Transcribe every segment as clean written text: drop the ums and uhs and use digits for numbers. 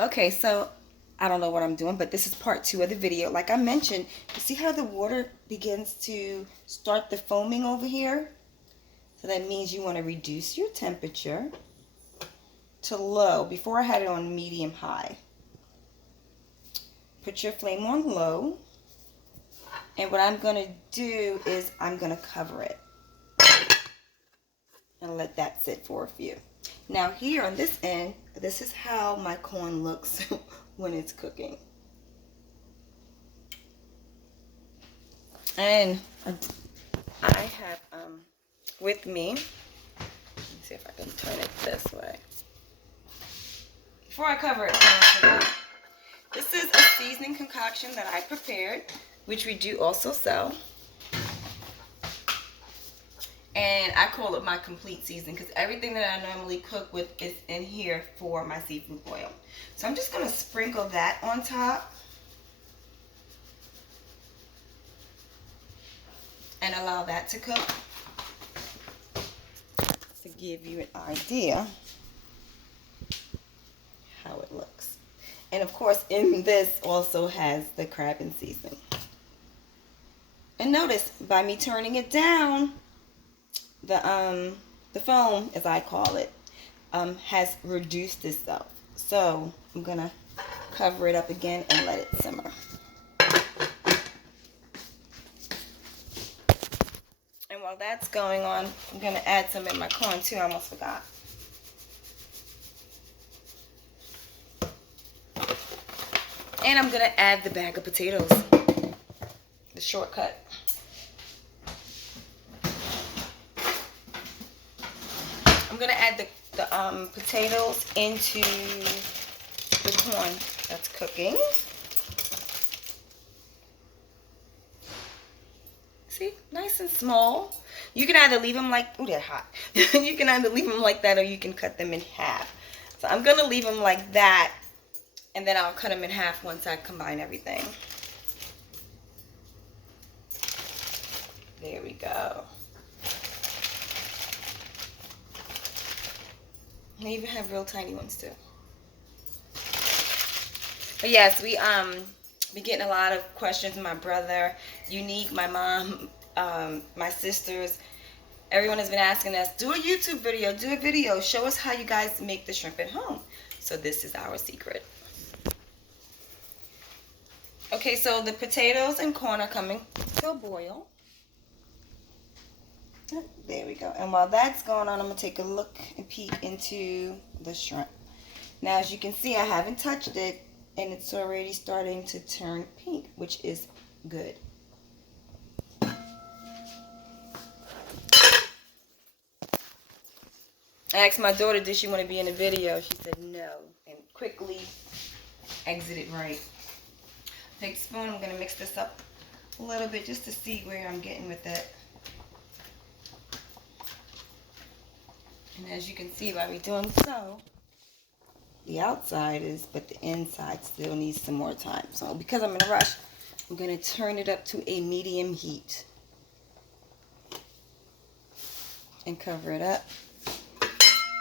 Okay, so I don't know what I'm doing, but this is part 2 of the video. Like I mentioned, you see how the water begins to start the foaming over here? So that means you want to reduce your temperature to low. Before I had it on medium high. Put your flame on low. And what I'm going to do is I'm going to cover it. And let that sit for a few. Now here on this end, this is how my corn looks when it's cooking. And I have with me, let me see if I can turn it this way. Before I cover it, this is a seasoning concoction that I prepared, which we do also sell. And I call it my complete seasoning because everything that I normally cook with is in here for my seafood boil. So I'm just going to sprinkle that on top. And allow that to cook to give you an idea how it looks. And of course in this also has the crab and seasoning. And notice by me turning it down, the foam, as I call it, has reduced itself. So I'm gonna cover it up again and let it simmer. And while that's going on, I'm gonna add some in my corn too. I almost forgot. And I'm gonna add the bag of potatoes, the shortcut. I'm gonna add the potatoes into the corn that's cooking. See, nice and small. You can either leave them like, ooh, they're hot. You can either leave them like that or you can cut them in half. So I'm gonna leave them like that, and then I'll cut them in half once I combine everything. There we go. I even have real tiny ones too. But yes, we be getting a lot of questions. My brother, Unique, my mom, my sisters, everyone has been asking us, do a YouTube video, do a video, show us how you guys make the shrimp at home. So this is our secret. Okay, so the potatoes and corn are coming to a boil. There we go. And while that's going on, I'm going to take a look and peek into the shrimp. Now, as you can see, I haven't touched it, and it's already starting to turn pink, which is good. I asked my daughter, did she want to be in the video? She said no, and quickly exited right. Take a spoon, I'm going to mix this up a little bit just to see where I'm getting with it. And as you can see by me doing so, the outside is, but the inside still needs some more time. So because I'm in a rush, I'm going to turn it up to a medium heat. And cover it up.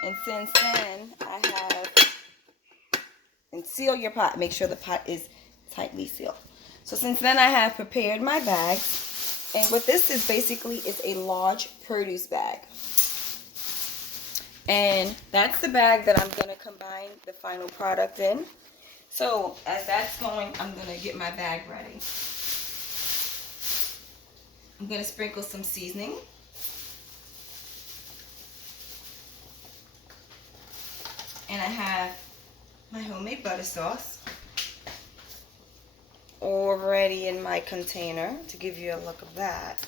And since then, I have, and seal your pot. Make sure the pot is tightly sealed. So since then, I have prepared my bags. And what this is basically is a large produce bag. And that's the bag that I'm going to combine the final product in. So as that's going, I'm going to get my bag ready. I'm going to sprinkle some seasoning. And I have my homemade butter sauce already in my container to give you a look of that.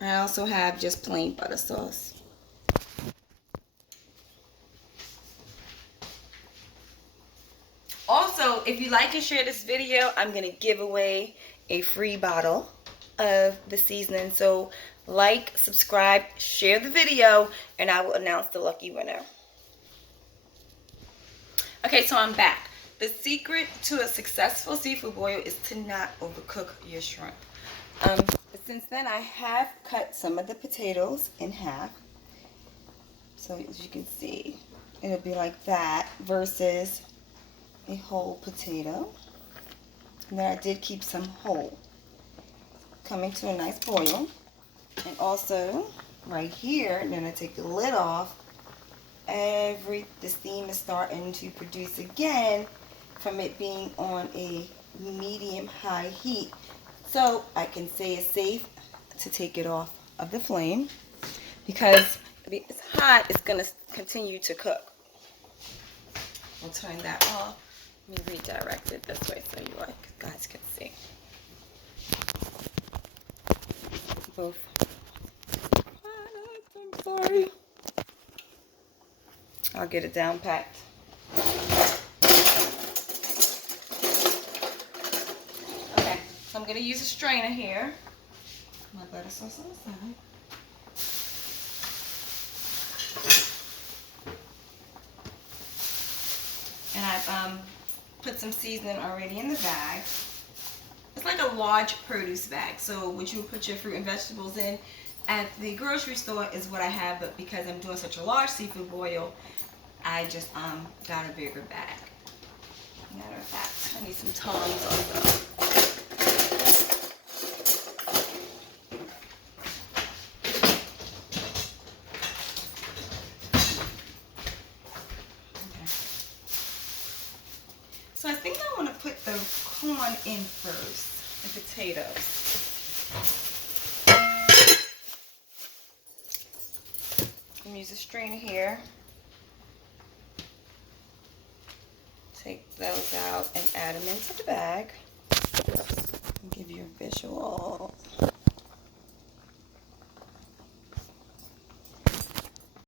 I also have just plain butter sauce. Also, if you like and share this video, I'm going to give away a free bottle of the seasoning. So like, subscribe, share the video, and I will announce the lucky winner. Okay, so I'm back. The secret to a successful seafood boil is to not overcook your shrimp. But since then, I have cut some of the potatoes in half. So as you can see, it'll be like that versus a whole potato. And then I did keep some whole. Coming to a nice boil. And also, right here, then I take the lid off. The steam is starting to produce again from it being on a medium-high heat. So I can say it's safe to take it off of the flame because if it's hot, it's going to continue to cook. We'll turn that off. Let me redirect it this way so you guys can see. Both. I'm sorry. I'll get it down packed. Okay, so I'm going to use a strainer here. My butter sauce on the side. And I've put some seasoning already in the bag. It's like a large produce bag. So what you would put your fruit and vegetables in at the grocery store is what I have, but because I'm doing such a large seafood boil, I just got a bigger bag. Matter of fact, I need some tongs also. So I think I want to put the corn in first, the potatoes. I'm use a strainer here. Take those out and add them into the bag. I'll give you a visual.